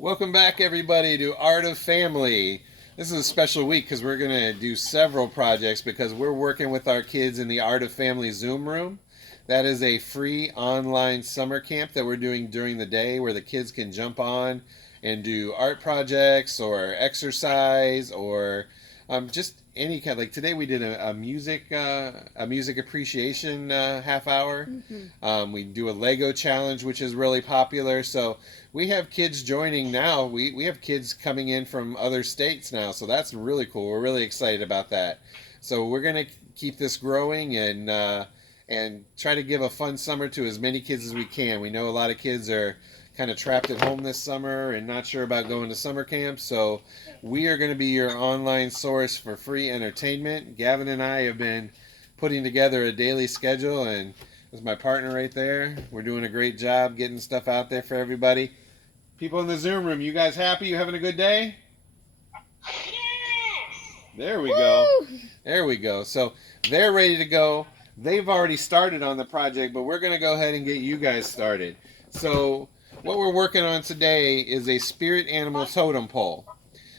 Welcome back, everybody, to Art of Family. This is a special week because we're going to do several projects because we're working with our kids in the Art of Family Zoom room. That is a free online summer camp that we're doing during the day where the kids can jump on and do art projects or exercise or just any kind. Like today, we did a music appreciation half hour. We do a Lego challenge, which is really popular. So we have kids joining now. We have kids coming in from other states now, so that's really cool. We're really excited about that. So we're gonna keep this growing and try to give a fun summer to as many kids as we can. We know a lot of kids are kind of trapped at home this summer and not sure about going to summer camp. So we are going to be your online source for free entertainment. Gavin and I have been putting together a daily schedule, and there's my partner right there. We're doing a great job getting stuff out there for everybody. People in the Zoom room, you guys happy? You having a good day? There we go. There we go. So they're ready to go. They've already started on the project, but we're going to go ahead and get you guys started. So what we're working on today is a spirit animal totem pole.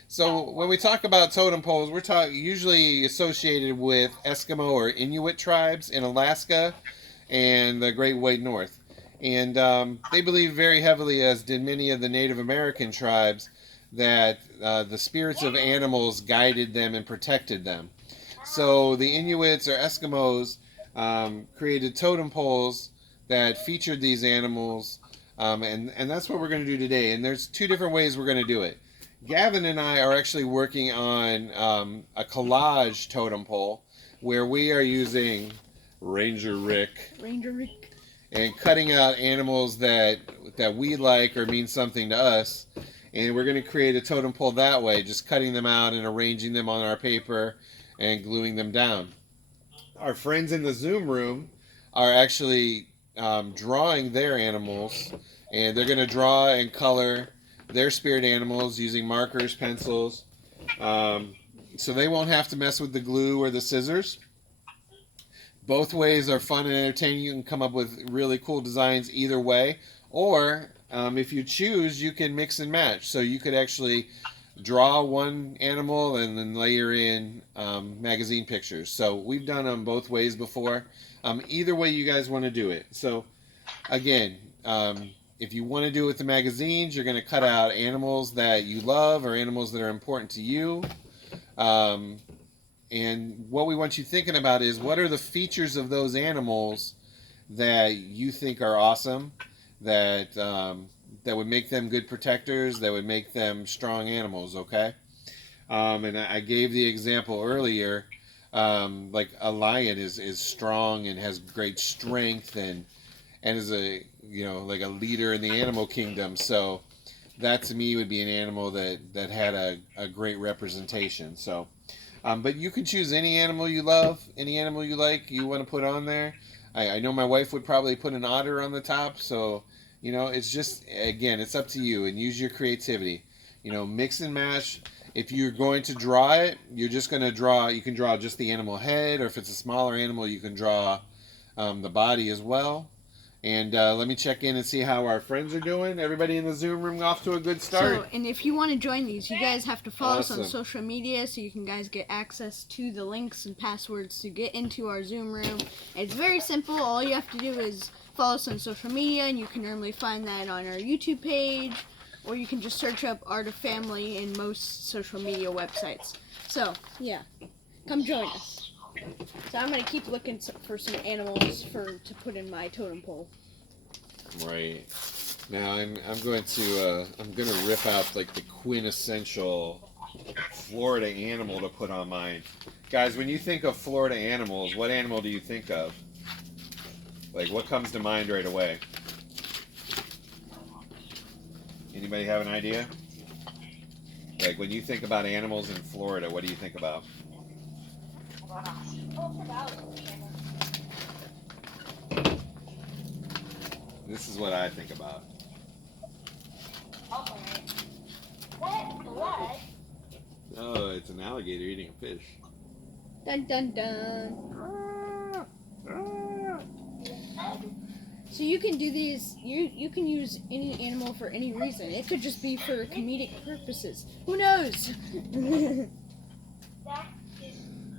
So when we talk about totem poles, we're usually associated with Eskimo or Inuit tribes in Alaska and the Great White North. And they believe very heavily, as did many of the Native American tribes, that the spirits of animals guided them and protected them. So the Inuits or Eskimos created totem poles that featured these animals, and that's what we're going to do today. And there's two different ways we're going to do it. Gavin and I are actually working on a collage totem pole where we are using Ranger Rick and cutting out animals that we like or mean something to us. And we're going to create a totem pole that way, just cutting them out and arranging them on our paper and gluing them down. Our friends in the Zoom room are actually drawing their animals, and they're going to draw and color their spirit animals using markers, pencils, so they won't have to mess with the glue or the scissors. Both ways are fun and entertaining. You can come up with really cool designs either way, or if you choose, you can mix and match. So you could actually draw one animal and then layer in magazine pictures. So we've done them both ways before. Either way you guys want to do it. So again, if you want to do it with the magazines, you're going to cut out animals that you love or animals that are important to you. And what we want you thinking about is, what are the features of those animals that you think are awesome, that would make them good protectors, that would make them strong animals, okay? And I gave the example earlier, like a lion is strong and has great strength and is a like a leader in the animal kingdom. So that to me would be an animal that had a great representation. So, but you can choose any animal you love, any animal you like, you want to put on there. I know my wife would probably put an otter on the top. So, it's just, again, it's up to you and use your creativity. Mix and match. If you're going to draw it, you're just going to draw, you can draw just the animal head, or if it's a smaller animal, you can draw the body as well. And let me check in and see how our friends are doing. Everybody in the Zoom room off to a good start. So, and if you want to join these, you guys have to follow us on social media so you can guys get access to the links and passwords to get into our Zoom room. It's very simple. All you have to do is follow us on social media, and you can normally find that on our YouTube page, or you can just search up Art of Family in most social media websites. So, yeah, come join us. So I'm going to keep looking for some animals to put in my totem pole. Right. Now I'm going to rip out like the quintessential Florida animal to put on mine. Guys, when you think of Florida animals, what animal do you think of? Like, what comes to mind right away? Anybody have an idea? Like, when you think about animals in Florida, what do you think about? This is what I think about. Oh, it's an alligator eating a fish. Dun dun dun. So you can do these. You can use any animal for any reason. It could just be for comedic purposes. Who knows?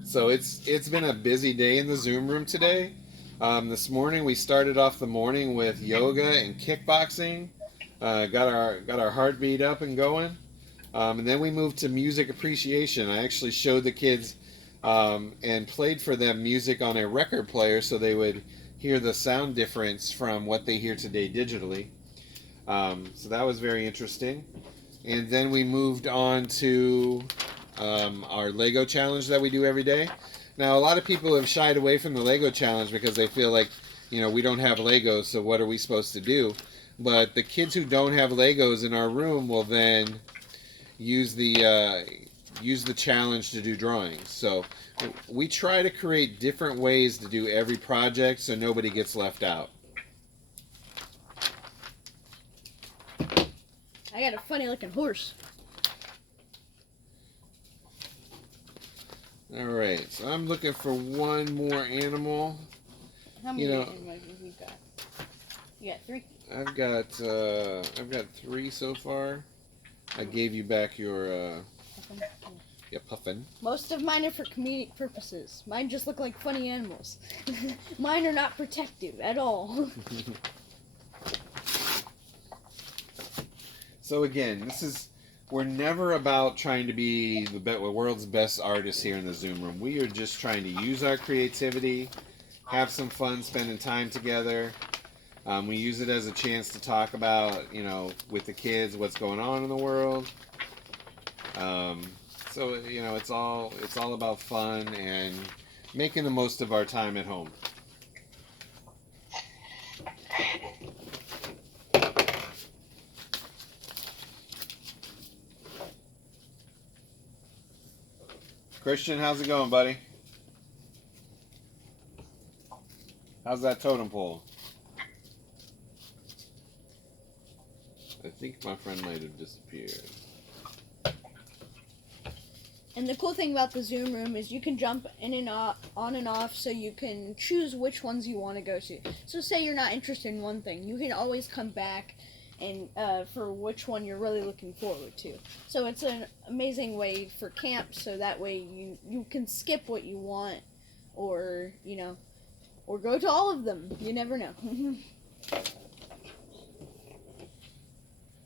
So it's been a busy day in the Zoom room today. This morning we started off the morning with yoga and kickboxing. Got our heartbeat up and going. And then we moved to music appreciation. I actually showed the kids and played for them music on a record player so they would hear the sound difference from what they hear today digitally. So that was very interesting. And then we moved on to our Lego challenge that we do every day. Now, a lot of people have shied away from the Lego challenge because they feel like, we don't have Legos, so what are we supposed to do? But the kids who don't have Legos in our room will then use the challenge to do drawings. So we try to create different ways to do every project so nobody gets left out. I got a funny looking horse. All right, so I'm looking for one more animal. How many animals have you got? You got 3? I've got 3 so far. I gave you back your puffin. Most of mine are for comedic purposes. Mine just look like funny animals. Mine are not protective at all. So again, we're never about trying to be the world's best artists here in the Zoom room. We are just trying to use our creativity, have some fun spending time together. We use it as a chance to talk about, with the kids, what's going on in the world. So it's all about fun and making the most of our time at home. Christian, how's it going, buddy? How's that totem pole? I think my friend might have disappeared. And the cool thing about the Zoom room is you can jump in and on and off, so you can choose which ones you want to go to. So say you're not interested in one thing, you can always come back and for which one you're really looking forward to. So it's an amazing way for camp, so that way you can skip what you want, or or go to all of them. You never know.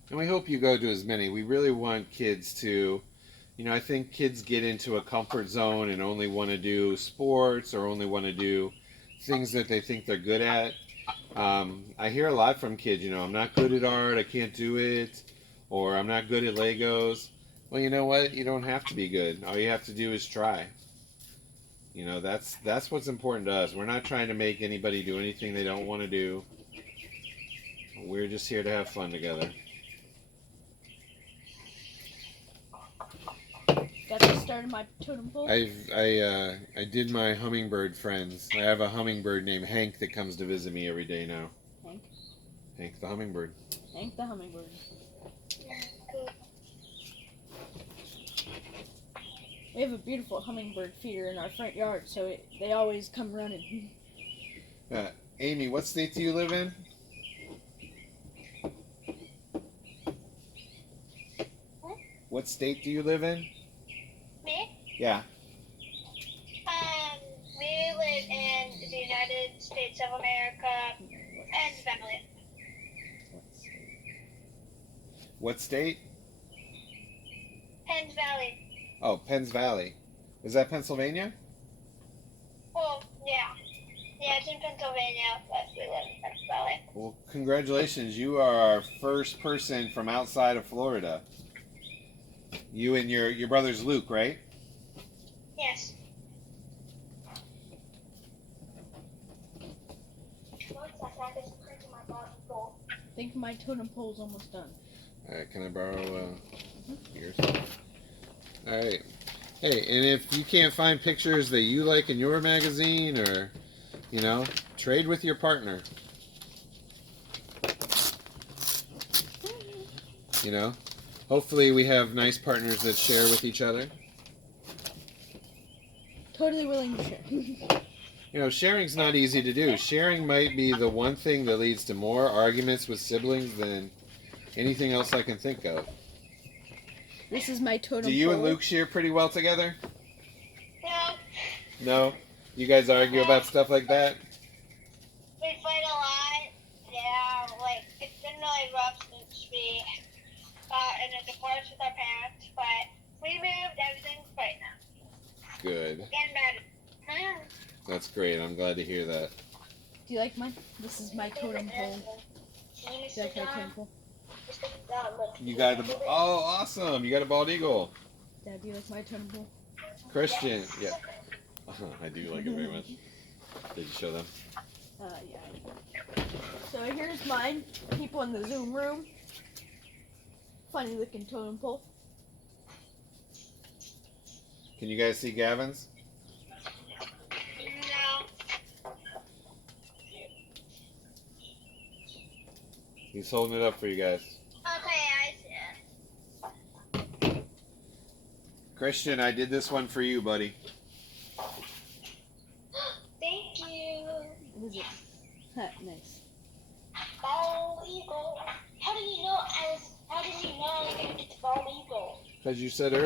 And we hope you go to as many. We really want kids to, I think kids get into a comfort zone and only want to do sports or only want to do things that they think they're good at. I hear a lot from kids, I'm not good at art, I can't do it, or I'm not good at Legos. Well, you know what? You don't have to be good. All you have to do is try. That's what's important to us. We're not trying to make anybody do anything they don't want to do. We're just here to have fun together. Got to start my totem pole. I did my hummingbird friends. I have a hummingbird named Hank that comes to visit me every day now. Hank? Hank the hummingbird. Hank the hummingbird. We have a beautiful hummingbird feeder in our front yard, so they always come running. Amy, what state do you live in? What state do you live in? Me? Yeah. We live in the United States of America and Valley. What state? Penns Valley. Oh, Penns Valley. Is that Pennsylvania? Well, yeah. Yeah, it's in Pennsylvania, but we live in Penns Valley. Well, congratulations. You are our first person from outside of Florida. You and your brother's Luke, right? Yes. I think my totem pole's almost done. Alright, can I borrow yours? Alright. Hey, and if you can't find pictures that you like in your magazine, or, trade with your partner. Hopefully we have nice partners that share with each other. Totally willing to share. You know, sharing's not easy to do. Sharing might be the one thing that leads to more arguments with siblings than anything else I can think of. This is my totem Do you and pole. Luke share pretty well together? No, No? You guys argue about stuff like that? we fight a lot. Yeah, like, it's been really rough since we got in a divorce with our parents, but we moved, everything's great now. Good. Getting better. That's great. I'm glad to hear that. Do you like mine? This is my totem pole. Do you like my totem pole? You got the... Oh, awesome. You got a bald eagle. Dad, do you like my totem pole? Christian. Yeah. I do like it very much. Did you show them? Yeah. So here's mine. People in the Zoom room. Funny looking totem pole. Can you guys see Gavin's? No. He's holding it up for you guys. Okay, I see it. Christian, I did this one for you, buddy. Thank you. What is it? Ha, nice. Bald eagle. How did you know I was gonna get the bald eagle? Because you said earlier.